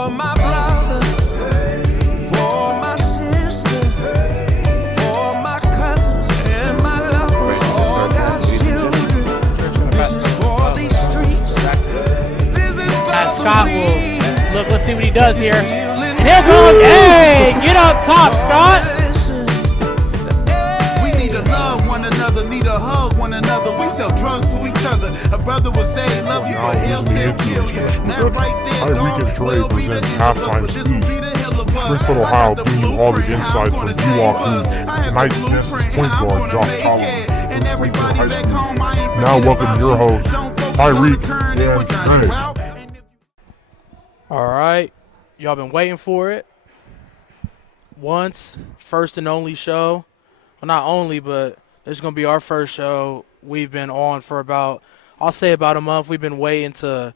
For my brother, for my sister, for my cousins and my lovers, all God's children. This is for these streets. This is for Scott will look. Let's see what he does here. And he'll go. Hey, get up top, Scott. We need to love one another, need to hug one another. We sell drugs to each other. A brother would say, love you, but he'll still kill you. That right there, dog, will be the halftime but this will be the hell of us. Springfield, Ohio, bringing you all the insight from UOC. Tonight's guest is point guard Josh Tolliver from Springfield High School. Now welcome your host, Tyreek and Trey. All right, y'all been waiting for it. Once, first and only show. Well, not only, but this is going to be our first show. We've been on for about a month. We've been waiting to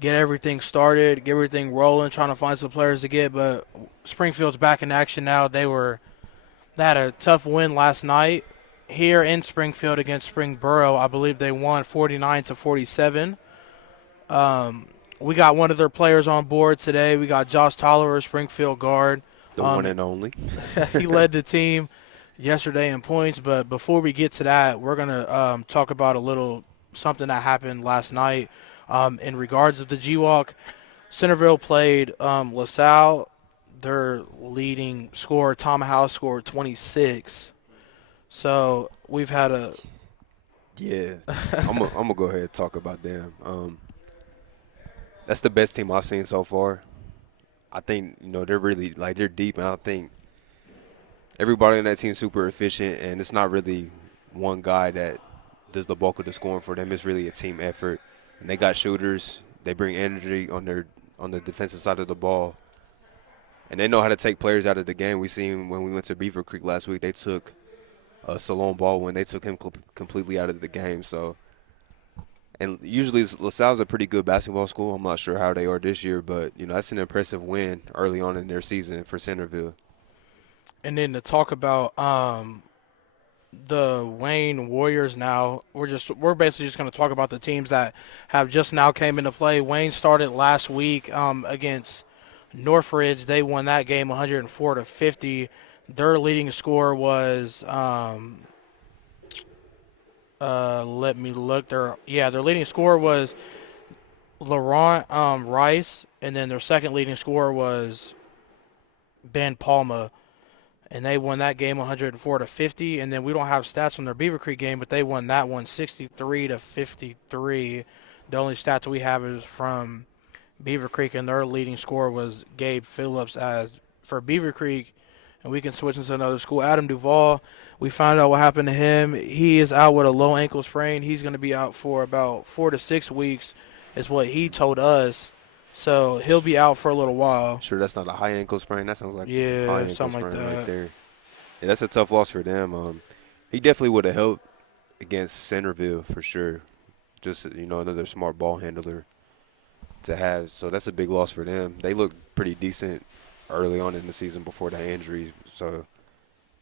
get everything started, get everything rolling, trying to find some players to get. But Springfield's back in action now. They had a tough win last night here in Springfield against Springboro. I believe they won 49-47. We got one of their players on board today. We got Josh Tolliver, Springfield guard. The one and only. He led the team yesterday in points. But before we get to that, we're going to talk about a little something that happened last night in regards of the G-Walk. Centerville played LaSalle. Their leading scorer, Tom House, scored 26. So we've had a – Yeah, I'm gonna go ahead and talk about them. That's the best team I've seen so far. I think, they're really, they're deep, and I think everybody on that team is super efficient, and it's not really one guy that does the bulk of the scoring for them. It's really a team effort, and they got shooters. They bring energy on the defensive side of the ball, and they know how to take players out of the game. We seen when we went to Beaver Creek last week, they took Salone Baldwin. They took him completely out of the game, so – and usually LaSalle's a pretty good basketball school. I'm not sure how they are this year, but, that's an impressive win early on in their season for Centerville. And then to talk about the Wayne Warriors now, we're basically just going to talk about the teams that have just now came into play. Wayne started last week against Northridge. They won that game 104-50. Their leading scorer was let me look. Their leading scorer was Laurent Rice, and then their second leading scorer was Ben Palma, and they won that game 104-50. And then we don't have stats on their Beaver Creek game, but they won that one 63-53. The only stats we have is from Beaver Creek, and their leading scorer was Gabe Phillips as for Beaver Creek. And we can switch into another school. Adam Duvall, we found out what happened to him. He is out with a low ankle sprain. He's going to be out for about 4 to 6 weeks is what he told us. So he'll be out for a little while. Sure, that's not a high ankle sprain. That sounds like a high ankle something sprain like that. right there. Yeah, that's a tough loss for them. He definitely would have helped against Centerville for sure. Just, another smart ball handler to have. So that's a big loss for them. They look pretty decent early on in the season before the injury, so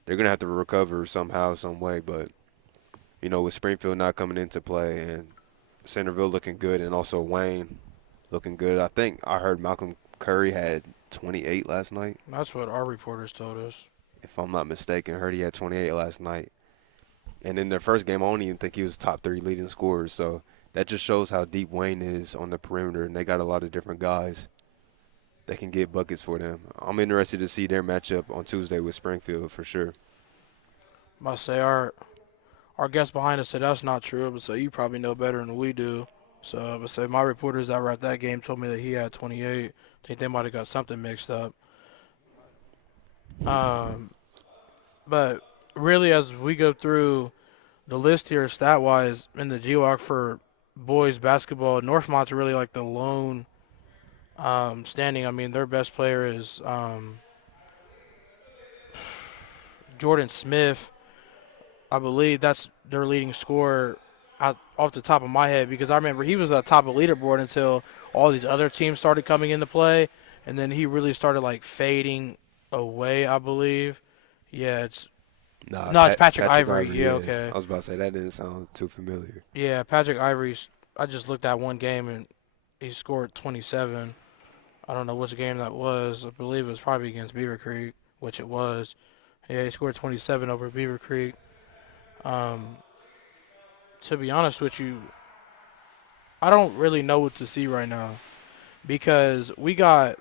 they're going to have to recover somehow, some way. But, with Springfield not coming into play and Centerville looking good and also Wayne looking good, I think I heard Malcolm Curry had 28 last night. That's what our reporters told us. If I'm not mistaken, I heard he had 28 last night. And in their first game, I don't even think he was top 3 leading scorers. So that just shows how deep Wayne is on the perimeter, and they got a lot of different guys that can get buckets for them. I'm interested to see their matchup on Tuesday with Springfield for sure. I say our guest behind us said that's not true, but so you probably know better than we do. So I would say my reporters that were at that game told me that he had 28. I think they might have got something mixed up. But really, as we go through the list here, stat-wise, in the GWAC for boys basketball, Northmont's really like the lone standing. I mean, their best player is Jordan Smith. I believe that's their leading scorer off the top of my head, because I remember he was at top of the leaderboard until all these other teams started coming into play, and then he really started like fading away, I believe. Yeah, it's Patrick Ivory. Yeah, okay. I was about to say that didn't sound too familiar. Yeah, Patrick Ivory's. I just looked at one game and he scored 27. I don't know which game that was. I believe it was probably against Beaver Creek, which it was. Yeah, he scored 27 over Beaver Creek. To be honest with you, I don't really know what to see right now because we have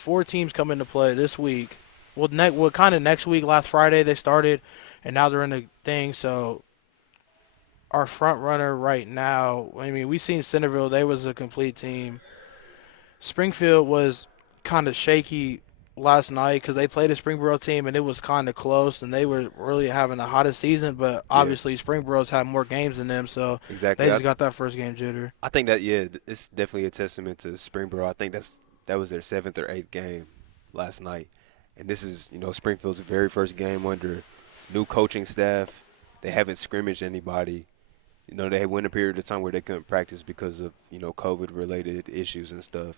4 teams coming to play this week. Well, kind of next week. Last Friday they started, and now they're in the thing. So our front runner right now, I mean, we seen Centerville. They was a complete team. Springfield was kind of shaky last night because they played a Springboro team and it was kind of close, and they were really having the hottest season. But obviously, Springboro's had more games than them, so Exactly. they just got that first game jitter. I think that it's definitely a testament to Springboro. I think that was their 7th or 8th game last night, and this is Springfield's very first game under new coaching staff. They haven't scrimmaged anybody. They went a period of time where they couldn't practice because of COVID-related issues and stuff.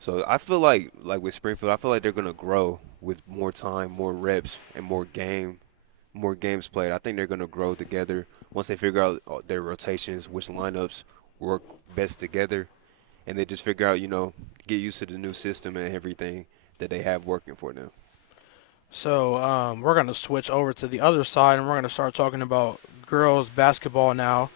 So I feel like with Springfield, I feel like they're gonna grow with more time, more reps, and more games played. I think they're gonna grow together once they figure out their rotations, which lineups work best together, and they just figure out get used to the new system and everything that they have working for them. So we're gonna switch over to the other side, and we're gonna start talking about girls basketball now.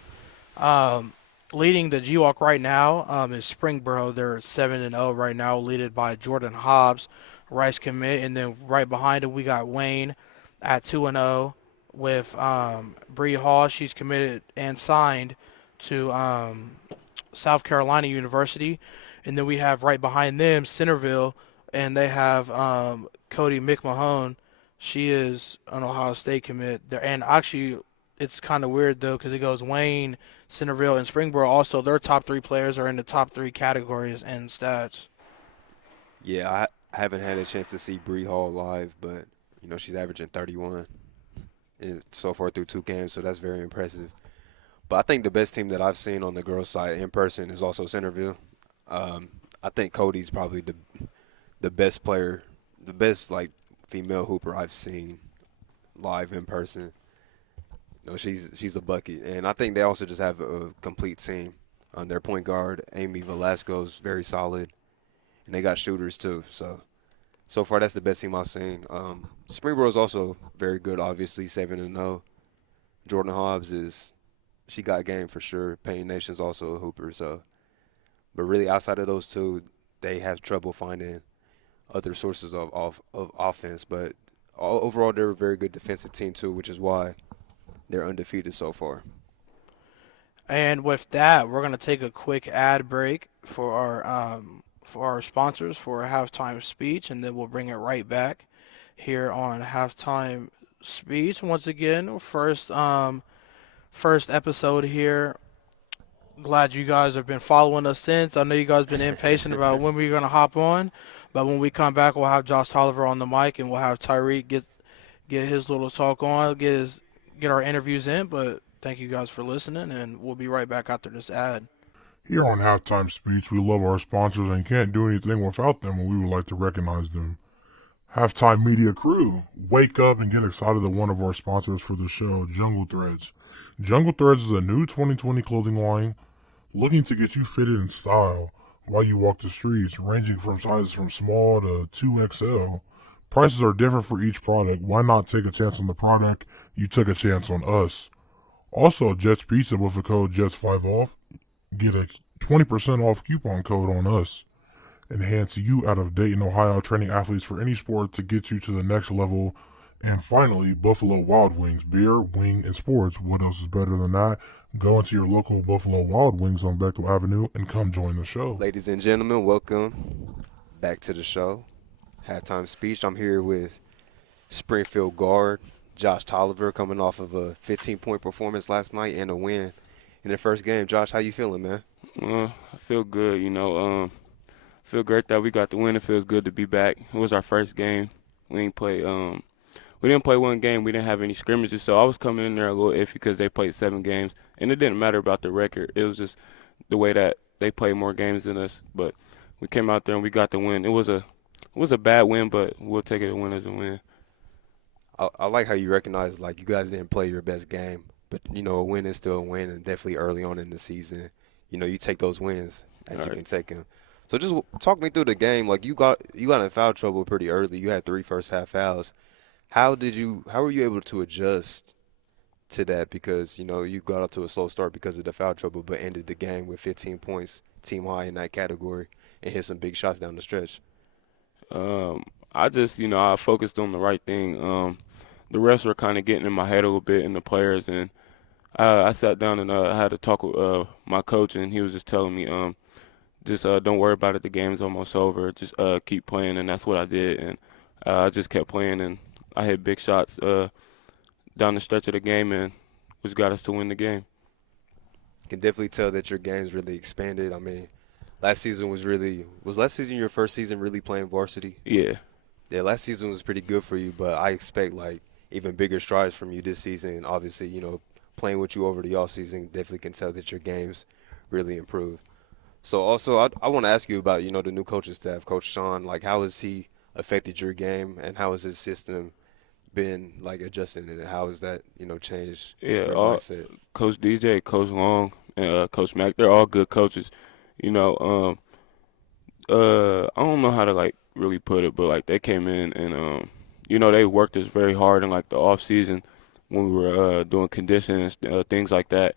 Leading the GWalk right now is Springboro. They're 7-0 right now, led by Jordan Hobbs, Rice commit, and then right behind him we got Wayne at 2-0 with Bree Hall. She's committed and signed to South Carolina University, and then we have right behind them Centerville, and they have Cody McMahon. She is an Ohio State commit there, and actually it's kind of weird though because it goes Wayne, Centerville, and Springboro. Also, their top 3 players are in the top 3 categories and stats. Yeah, I haven't had a chance to see Bree Hall live, but she's averaging 31 so far through 2 games, so that's very impressive. But I think the best team that I've seen on the girls' side in person is also Centerville. I think Cody's probably the best player, the best female hooper I've seen live in person. She's a bucket, and I think they also just have a complete team. Their point guard, Amy Velasco, is very solid, and they got shooters too. So far, that's the best team I've seen. Springboro is also very good, obviously 7-0. Jordan Hobbs she got game for sure. Payne Nation's also a hooper. But really, outside of those two, they have trouble finding other sources of offense. But overall, they're a very good defensive team too, which is why they're undefeated so far. And with that, we're going to take a quick ad break for our sponsors for a halftime speech, and then we'll bring it right back here on halftime speech. Once again, first episode here. Glad you guys have been following us since. I know you guys been impatient about when we're going to hop on, but when we come back, we'll have Josh Tolliver on the mic, and we'll have Tyreek get his little talk on, get our interviews in. But thank you guys for listening, and we'll be right back after this ad. Here on Halftime Speech, we love our sponsors and can't do anything without them, and we would like to recognize them. Halftime Media Crew, wake up and get excited that one of our sponsors for the show, Jungle Threads. Jungle Threads is a new 2020 clothing line looking to get you fitted in style while you walk the streets, ranging from sizes from small to 2XL. Prices are different for each product. Why not take a chance on the product? You took a chance on us. Also, Jets Pizza with the code JETS5OFF. Get a 20% off coupon code on us. Enhance you out of Dayton, Ohio, training athletes for any sport to get you to the next level. And finally, Buffalo Wild Wings, beer, wing, and sports. What else is better than that? Go into your local Buffalo Wild Wings on Bechtel Avenue and come join the show. Ladies and gentlemen, welcome back to the show. Halftime speech. I'm here with Springfield guard Josh Tolliver, coming off of a 15-point performance last night and a win in the first game. Josh, how you feeling, man? I feel good, feel great that we got the win. It feels good to be back. It was our first game. We didn't play one game. We didn't have any scrimmages, so I was coming in there a little iffy because they played 7 games, and it didn't matter about the record. It was just the way that they played more games than us. But we came out there and we got the win. It was a bad win, but we'll take it a win as a win. I like how you recognize you guys didn't play your best game, but a win is still a win, and definitely early on in the season, you take those wins as you can take them. So just talk me through the game. Like you got in foul trouble pretty early. You had 3 first half fouls. How were you able to adjust to that? Because you got off to a slow start because of the foul trouble, but ended the game with 15 points, team high in that category, and hit some big shots down the stretch. I just, I focused on the right thing. The refs were kind of getting in my head a little bit, and the players, and I sat down and I had to talk with my coach, and he was just telling me, just don't worry about it. The game's almost over. Just keep playing, and that's what I did. And I just kept playing, and I hit big shots down the stretch of the game, and which got us to win the game. Can definitely tell that your game's really expanded. I mean, last season was last season your first season really playing varsity? Yeah. Yeah, last season was pretty good for you, but I expect like even bigger strides from you this season. And obviously, playing with you over the offseason definitely can tell that your game's really improved. So also, I want to ask you about, the new coaching staff, Coach Sean. Like, how has he affected your game, and how has his system been like adjusting, and how has that, changed Yeah, your mindset? Coach DJ, Coach Long, and Coach Mack, they're all good coaches. I don't know how to like really put it, but like they came in and they worked us very hard in like the off season when we were doing conditions, things like that.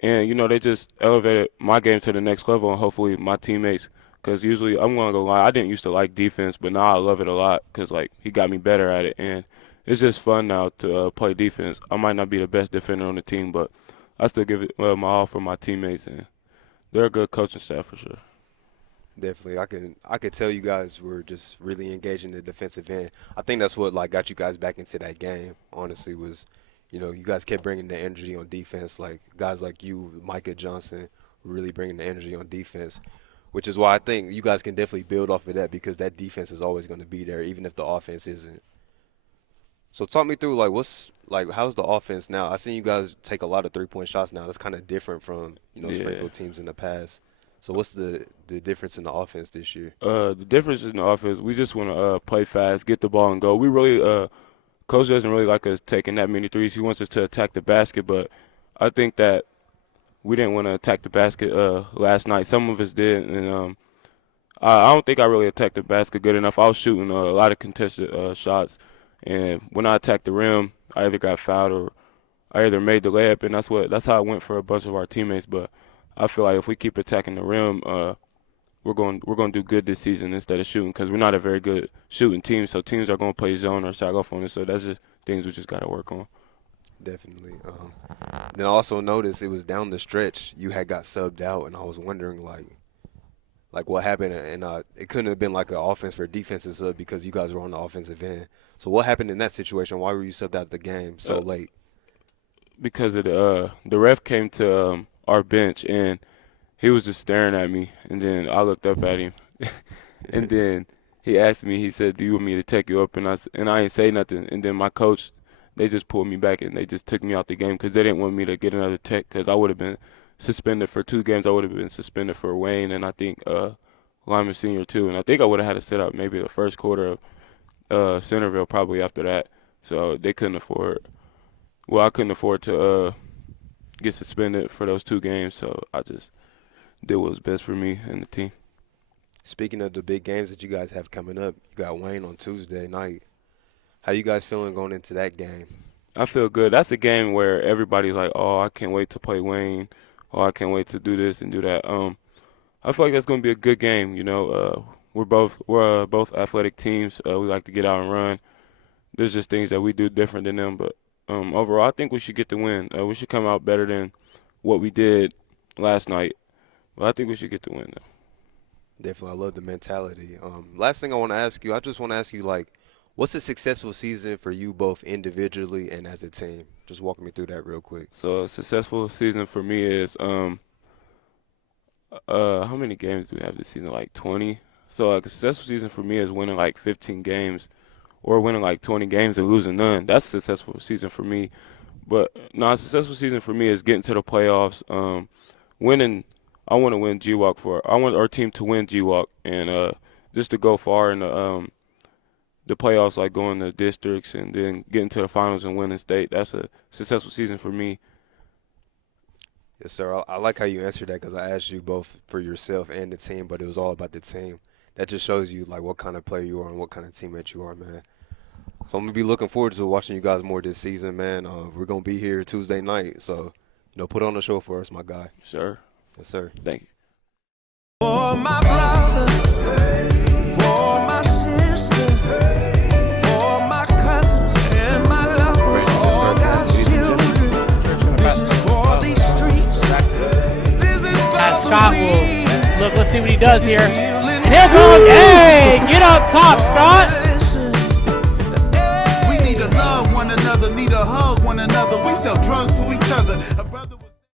And they just elevated my game to the next level, and hopefully my teammates. Because usually, I'm gonna go lie, I didn't used to like defense, but now I love it a lot because like he got me better at it, and it's just fun now to play defense. I might not be the best defender on the team, but I still give it my all for my teammates, and they're a good coaching staff for sure. Definitely, I could tell you guys were just really engaged in the defensive end. I think that's what like got you guys back into that game. Honestly, was you guys kept bringing the energy on defense. Like guys like you, Micah Johnson, were really bringing the energy on defense, which is why I think you guys can definitely build off of that because that defense is always going to be there, even if the offense isn't. So talk me through how's the offense now? I seen you guys take a lot of 3-point shots now. That's kind of different from Springfield teams in the past. So what's the difference in the offense this year? The difference in the offense, we just want to play fast, get the ball, and go. We really, coach doesn't really like us taking that many threes. He wants us to attack the basket, but I think that we didn't want to attack the basket last night. Some of us did, and I don't think I really attacked the basket good enough. I was shooting a lot of contested shots, and when I attacked the rim, I either got fouled or I either made the layup, and that's how it went for a bunch of our teammates. But I feel like if we keep attacking the rim, we're going to do good this season instead of shooting because we're not a very good shooting team. So teams are going to play zone or sag off on us. So that's just things we just got to work on. Definitely. Then I also noticed it was down the stretch you had got subbed out, and I was wondering like what happened, and it couldn't have been like an offense for defensive sub because you guys were on the offensive end. So what happened in that situation? Why were you subbed out the game so late? Because of the ref came to our bench and he was just staring at me, and then I looked up at him, and then he asked me. He said, "Do you want me to take you up?" And I ain't say nothing. And then my coach, they just pulled me back and they just took me out the game because they didn't want me to get another tech because I would have been suspended for 2 games. I would have been suspended for Wayne and I think Lyman Senior too. And I think I would have had to sit out maybe the first quarter of Centerville probably after that. So they couldn't afford. Well, I couldn't afford to get suspended for those 2 games. So I just did what was best for me and the team. Speaking of the big games that you guys have coming up, you got Wayne on Tuesday night. How you guys feeling going into that game? I feel good. That's a game where everybody's like, "Oh, I can't wait to play Wayne. Oh, I can't wait to do this and do that." I feel like that's going to be a good game. We're both athletic teams. We like to get out and run. There's just things that we do different than them, but overall, I think we should get the win. We should come out better than what we did last night. But I think we should get the win, though. Definitely, I love the mentality. Last thing I want to ask you, I just want to ask you, what's a successful season for you both individually and as a team? Just walk me through that real quick. So a successful season for me is how many games do we have this season? Like 20. So a successful season for me is winning like 15 games or winning like 20 games and losing none. That's a successful season for me. But no, a successful season for me is getting to the playoffs, winning. I want to win GWAC I want our team to win GWAC and just to go far in the playoffs, like going to districts and then getting to the finals and winning state. That's a successful season for me. Yes, sir. I like how you answered that because I asked you both for yourself and the team, but it was all about the team. That just shows you like what kind of player you are and what kind of teammate you are, man. So I'm gonna be looking forward to watching you guys more this season, man. We're gonna be here Tuesday night, so put on a show for us, my guy. Sir. Yes, sir. Thank you. For my brother, for my sister, for my cousins and my lovers, all God's children. This is for these streets. This is for Scott the will real. look. Let's see what he does here. And he'll go. Hey, get up top, Scott. We need to love one another, need to hug one another. We sell drugs to each other. A brother